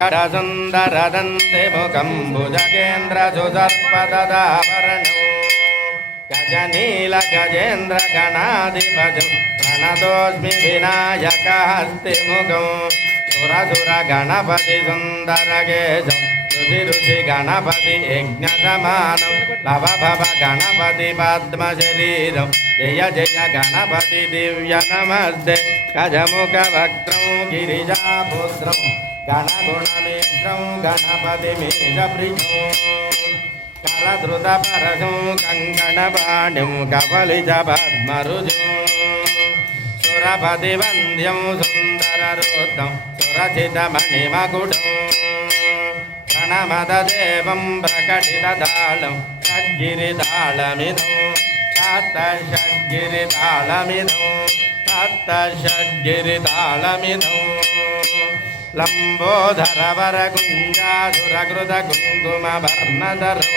सुन्दरदन्ते मुखं भुजगेन्द्रसुदर्पददाभरणौ गजनीलगजेन्द्रगणाधिपतिं प्रणतोऽस्मि विनायकहस्तिमुखं सुरसुरगणपति सुन्दरकेशं रुचिरुचिगणपति यज्ञसमानं लवभव गणपति पद्मशरीरं जय जय गणपति दिव्य नमस्ते गजमुखवक्त्रं गिरिजापुत्रं गणगुणमित्रं गणपतिमीशप्रियं करधृतपरशं कङ्कणपाणिं कपलिजपद्मरुजं सुरपतिवन्द्यं सुन्दररूपं सुरचितमणिमकुटं प्रणमतदेवं प्रकटिततालं षड्गिरितालमिदं सप्तषड्गिरितालमिदं लम्बोदरवरकुञ्जासुरकृतकुङ्कुमवर्णधरं